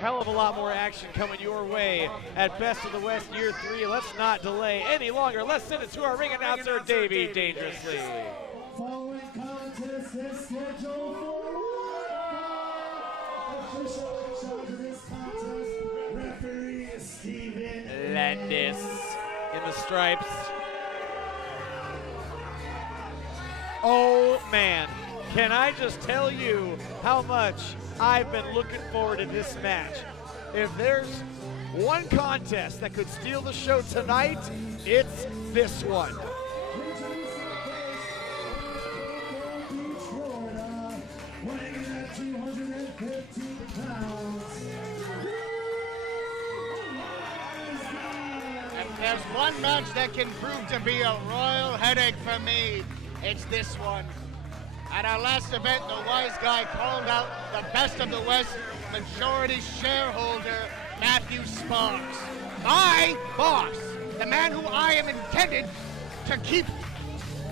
Hell of a lot more action coming your way at Best of the West Year 3. Let's not delay any longer. Let's send it to our ring announcer, Davey Dangerously. Following contest is scheduled for official in charge of this contest, referee Steven Landis in the stripes. Oh man, can I just tell you how much I've been looking forward to this match. If there's one contest that could steal the show tonight, it's this one. If there's one match that can prove to be a royal headache for me, it's this one. At our last event, the Wiseguy called out the Best of the West majority shareholder, Matthew Sparks. My boss, the man who I am intended to keep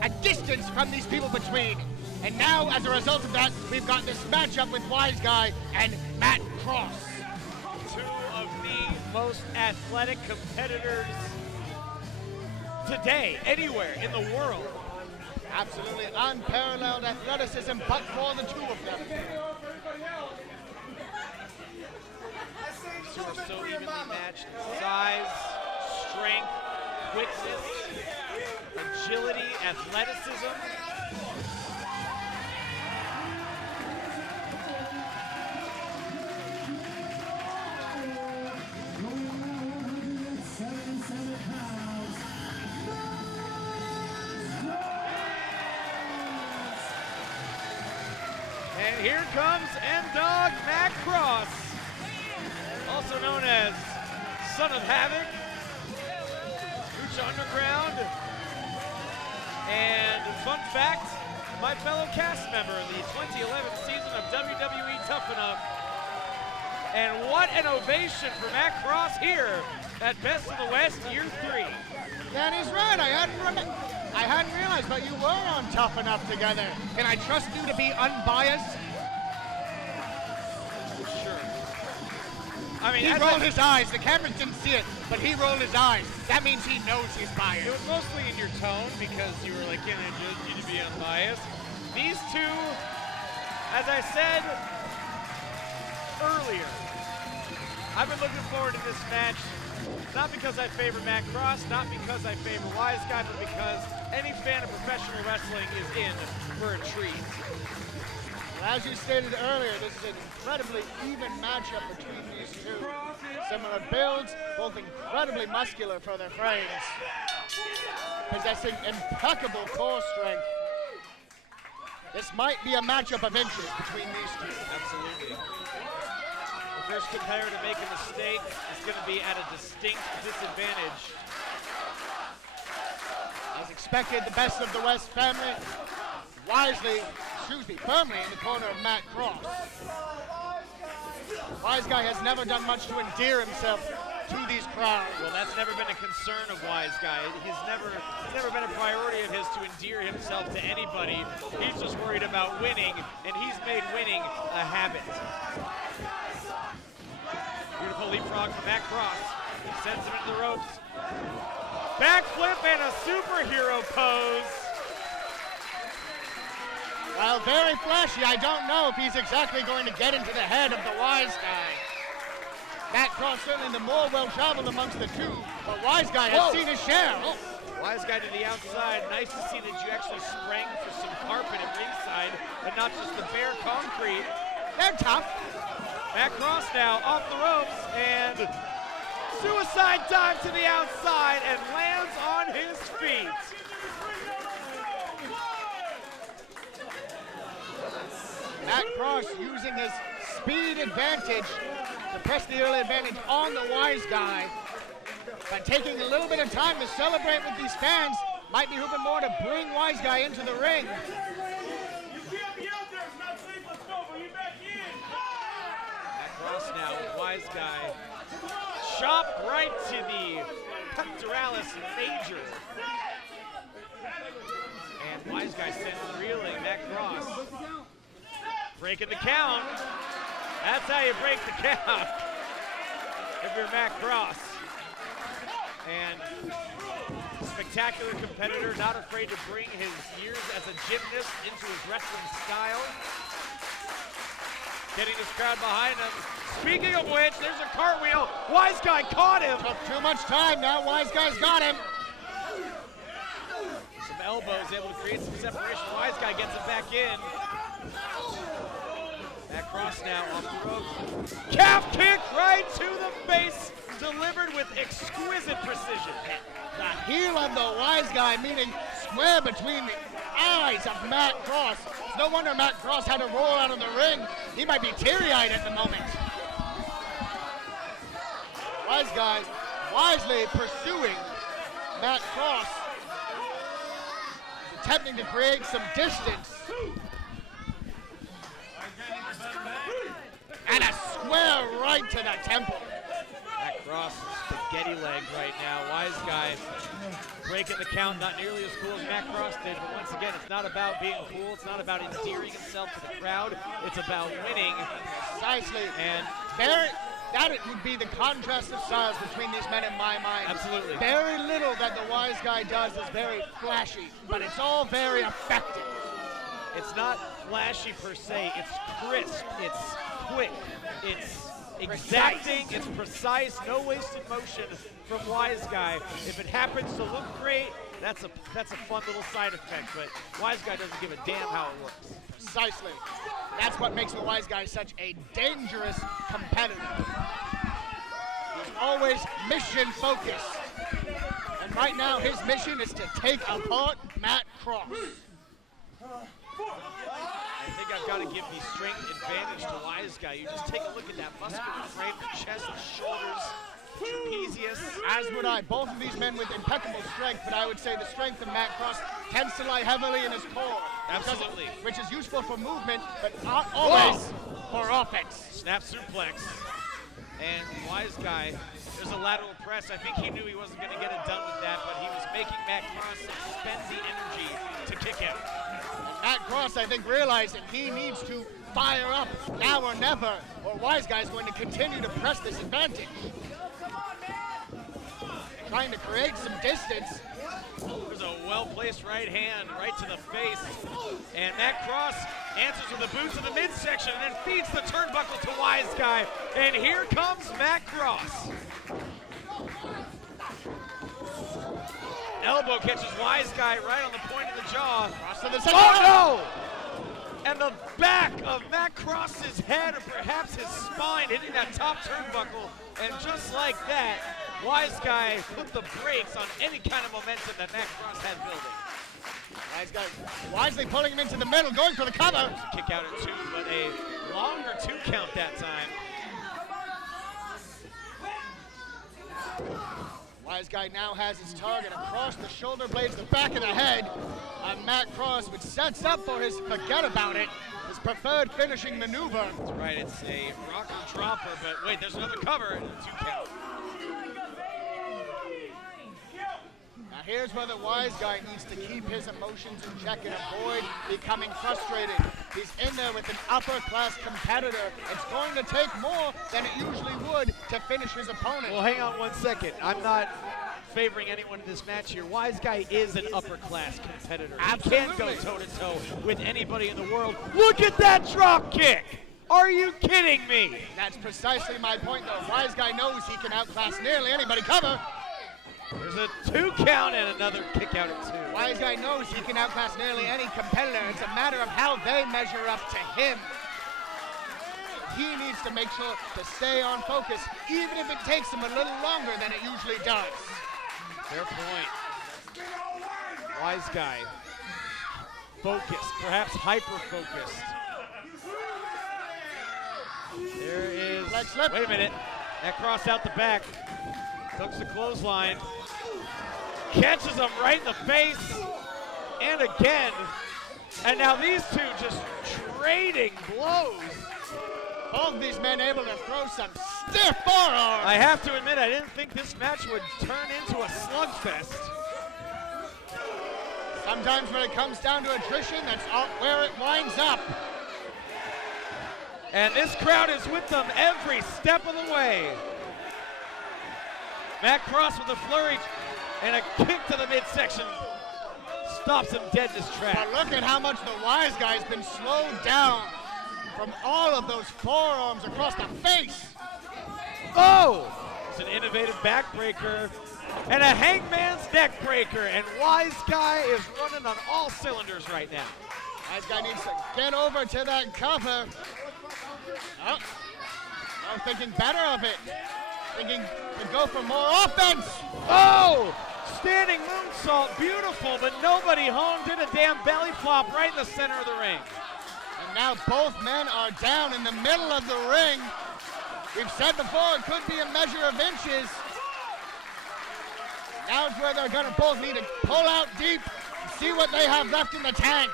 a distance from these people between. And now, as a result of that, we've got this matchup with Wiseguy and Matt Cross. Two of the most athletic competitors today, anywhere in the world. Absolutely unparalleled athleticism, but for the two of them. Two are so evenly matched. Size, strength, quickness, agility, athleticism. And here comes M-Dog Matt Cross, also known as Son of Havoc, Lucha Underground, and fun fact, my fellow cast member in the 2011 season of WWE Tough Enough. And what an ovation for Matt Cross here at Best of the West Year 3. That is right, I hadn't realized, but you were on Tough Enough together. Can I trust you to be unbiased? Sure. I mean, he rolled his eyes. The cameras didn't see it, but he rolled his eyes. That means he knows he's biased. It was mostly in your tone because you were like, can I judge you to be unbiased? These two, as I said earlier, I've been looking forward to this match. Not because I favor Matt Cross, not because I favor Wiseguy, but because any fan of professional wrestling is in for a treat. Well, as you stated earlier, this is an incredibly even matchup between these two. Similar builds, both incredibly muscular for their frames, possessing impeccable core strength. This might be a matchup of interest between these two. Absolutely. First competitor to make a mistake is going to be at a distinct disadvantage. As expected, the Best of the West family firmly in the corner of Matt Cross. Wiseguy has never done much to endear himself to these crowds. Well, that's never been a concern of Wiseguy. It's never been a priority of his to endear himself to anybody. He's just worried about winning, and he's made winning a habit. Beautiful leapfrog from Matt Cross. He sends him into the ropes. Backflip and a superhero pose. Well, very flashy. I don't know if he's exactly going to get into the head of the Wiseguy. Matt Cross certainly the more well-traveled amongst the two, but Wiseguy has seen his share. Oh. Wiseguy to the outside. Nice to see that you actually sprang for some carpet at ringside and not just the bare concrete. They're tough. Matt Cross now off the ropes and suicide dive to the outside and lands on his feet. Matt Cross using his speed advantage, to press the early advantage on the Wiseguy. But taking a little bit of time to celebrate with these fans, might be hoping more to bring Wiseguy into the ring. Cross now with Wiseguy. Chop right to the pectoralis major. And Wiseguy sends reeling Matt Cross. Breaking the count. That's how you break the count if you're Matt Cross. And spectacular competitor, not afraid to bring his years as a gymnast into his wrestling style. Getting this crowd behind him. Speaking of which, there's a cartwheel. Wiseguy caught him. Took too much time now. Wiseguy's got him. Some elbows, able to create some separation. Wiseguy gets it back in. That cross now off the ropes. Calf kick right to the face, delivered with exquisite precision. The heel of the Wiseguy, meaning square between the eyes of Matt Cross. No wonder Matt Cross had to roll out of the ring. He might be teary-eyed at the moment. Wiseguy wisely pursuing Matt Cross, attempting to create some distance. And a square right to the temple. Matt Cross, spaghetti leg right now. Wiseguy breaking the count, not nearly as cool as Matt Cross did, but once again, it's not about being cool. It's not about endearing himself to the crowd. It's about winning. Precisely. And that would be the contrast of styles between these men in my mind. absolutely. Very little that the Wiseguy does is very flashy, but it's all very effective. It's not flashy per se. It's crisp. It's quick. It's exacting. It's precise. No wasted motion from Wiseguy. If it happens to look great, that's a fun little side effect. But Wiseguy doesn't give a damn how it looks. Precisely. That's what makes the Wiseguy such a dangerous competitor. He's always mission focused. And right now his mission is to take apart Matt Cross. I think I've got to give the strength advantage to Wiseguy. You just take a look at that muscular frame, the chest, the shoulders, trapezius. As would I. Both of these men with impeccable strength, but I would say the strength of Matt Cross tends to lie heavily in his core. Absolutely. Which is useful for movement, but not always for offense. Snap suplex. And Wiseguy, there's a lateral press. I think he knew he wasn't going to get it done with that, but he was making Matt Cross spend the energy to kick out. Matt Cross, I think, realizing he needs to fire up now or never, or Wiseguy's going to continue to press this advantage. Trying to create some distance. There's a well-placed right hand right to the face. And Matt Cross answers with a boot to the midsection and then feeds the turnbuckle to Wiseguy. And here comes Matt Cross. Elbow catches Wiseguy right on the point of the jaw. Cross to the second. Oh no! And the back of Matt Cross's head, or perhaps his spine, hitting that top turnbuckle. And just like that, Wiseguy put the brakes on any kind of momentum that Matt Cross had building. Wiseguy wisely pulling him into the middle, going for the cover. Kick out at 2, but a longer 2 count that time. Wiseguy now has his target across the shoulder blades, the back of the head of Matt Cross, which sets up for his forget about it, his preferred finishing maneuver. That's right, it's a rocker dropper, but wait, there's another cover and a 2 count. Now here's where the Wiseguy needs to keep his emotions in check and avoid becoming frustrated. He's in there with an upper-class competitor. It's going to take more than it usually would to finish his opponent. Well, hang on one second. I'm not favoring anyone in this match here. Wiseguy is an upper-class competitor. Absolutely. He can't go toe-to-toe with anybody in the world. Look at that drop kick! Are you kidding me? That's precisely my point, though. Wiseguy knows he can outclass nearly anybody. Cover. There's a 2 count and another kick out at 2. Wiseguy knows he can outclass nearly any competitor. It's a matter of how they measure up to him. He needs to make sure to stay on focus, even if it takes him a little longer than it usually does. Fair point. Wiseguy, focused, perhaps hyper-focused. There is, Leg slip. wait a minute. That cross out the back. Hooks the clothesline. Catches him right in the face. And again. And now these two just trading blows. Both of these men able to throw some stiff forearms. I have to admit, I didn't think this match would turn into a slugfest. Sometimes when it comes down to attrition, that's where it winds up. And this crowd is with them every step of the way. Matt Cross with a flurry and a kick to the midsection. Stops him dead in his tracks. But look at how much the Wiseguy has been slowed down from all of those forearms across the face. Oh! It's an innovative backbreaker and a hangman's neck breaker. And Wiseguy is running on all cylinders right now. Wiseguy needs to get over to that cover. Oh, thinking better of it. Thinking to go for more offense. Oh! Standing moonsault, beautiful, but nobody home. Did a damn belly flop right in the center of the ring. And now both men are down in the middle of the ring. We've said before it could be a measure of inches. Now it's where they're gonna both need to pull out deep and see what they have left in the tank.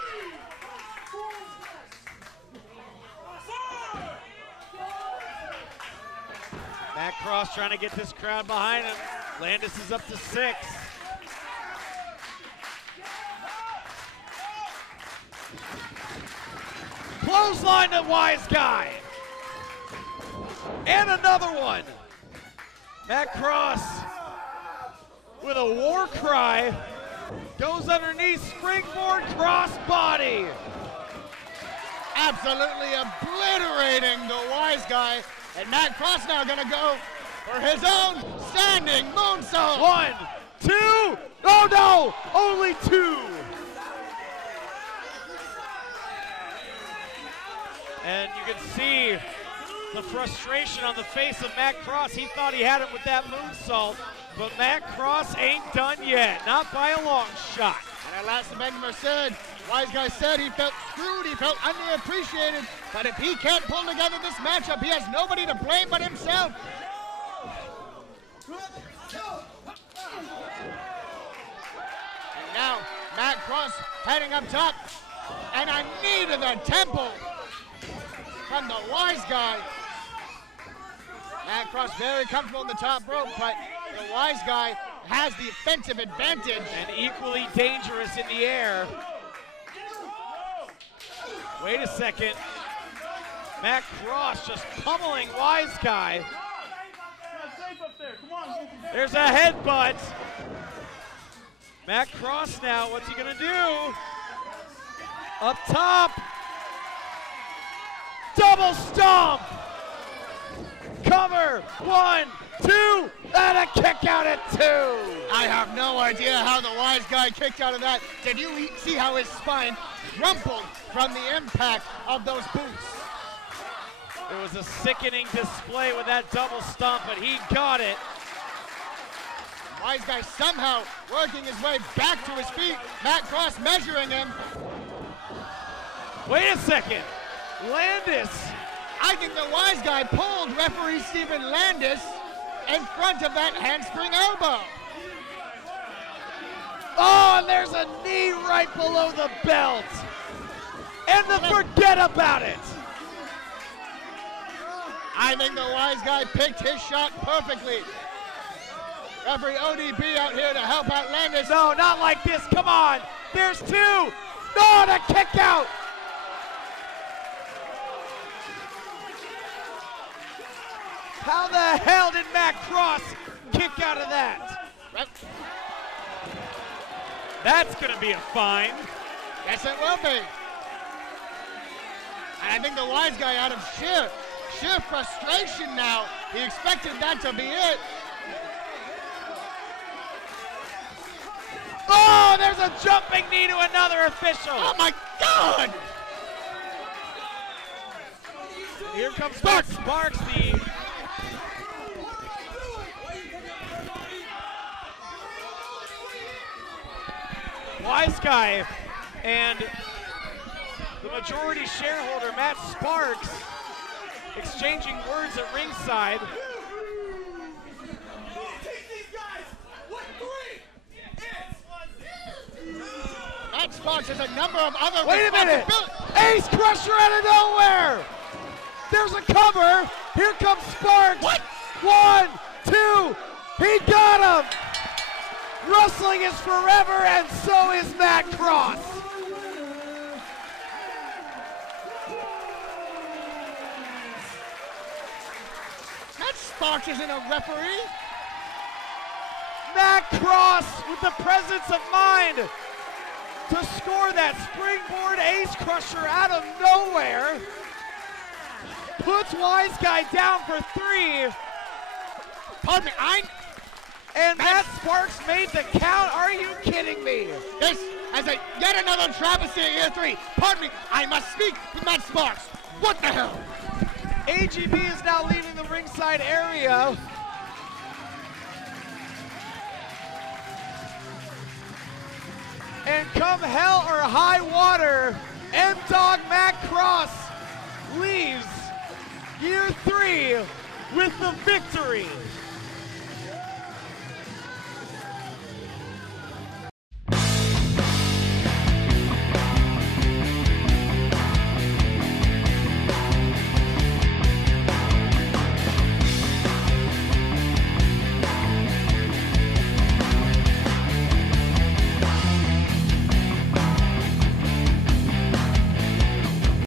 Matt Cross trying to get this crowd behind him. Landis is up to 6. Clothesline to Wiseguy. And another one. Matt Cross with a war cry. Goes underneath, springboard crossbody. Absolutely obliterating the Wiseguy. And Matt Cross now gonna go for his own standing moonsault. 1, 2, oh no, only 2. And you can see the frustration on the face of Matt Cross. He thought he had him with that moonsault, but Matt Cross ain't done yet, not by a long shot. And at last event, said, Wiseguy said he felt screwed, he felt underappreciated, but if he can't pull together this matchup, he has nobody to blame but himself. And now, Matt Cross heading up top, and a knee to the temple from the Wiseguy. Matt Cross very comfortable in the top rope, but the Wiseguy has the offensive advantage. And equally dangerous in the air. Wait a second. Matt Cross just pummeling Wiseguy. There's a headbutt. Matt Cross now, what's he gonna do? Up top. Double stomp. Cover. 1, 2, and a kick out at 2. I have no idea how the Wiseguy kicked out of that. Did you see how his spine crumpled from the impact of those boots? It was a sickening display with that double stomp, but he got it. Wiseguy somehow working his way back to his feet. Matt Cross measuring him. Wait a second. Landis. I think the Wiseguy pulled referee Stephen Landis in front of that handspring elbow. Oh, and there's a knee right below the belt. And the forget about it. I think the Wiseguy picked his shot perfectly. Referee ODB out here to help out Landis. No, not like this. Come on. There's 2. No, the kick out. How the hell did Matt Cross kick out of that? That's going to be a fine. Yes, it will be. And I think the Wiseguy, out of sheer frustration now, he expected that to be it. Oh, there's a jumping knee to another official. Oh my God! Here comes Sparks. Sparks, the Wiseguy and the majority shareholder, Matt Sparks, exchanging words at ringside. Matt Sparks has a number of other Wait a minute! Ace Crusher out of nowhere! There's a cover! Here comes Sparks! What? 1, 2, he got him! Wrestling is forever, and so is Matt Cross. Matt Sparks isn't a referee. Matt Cross with the presence of mind to score that springboard ace crusher out of nowhere. Puts Wiseguy down for 3. Pardon me, And Matt Sparks made the count. Are you kidding me? This as yet another travesty at year 3. Pardon me, I must speak with Matt Sparks. What the hell? AGB is now leaving the ringside area. And come hell or high water, M-Dog Matt Cross leaves year 3 with the victory.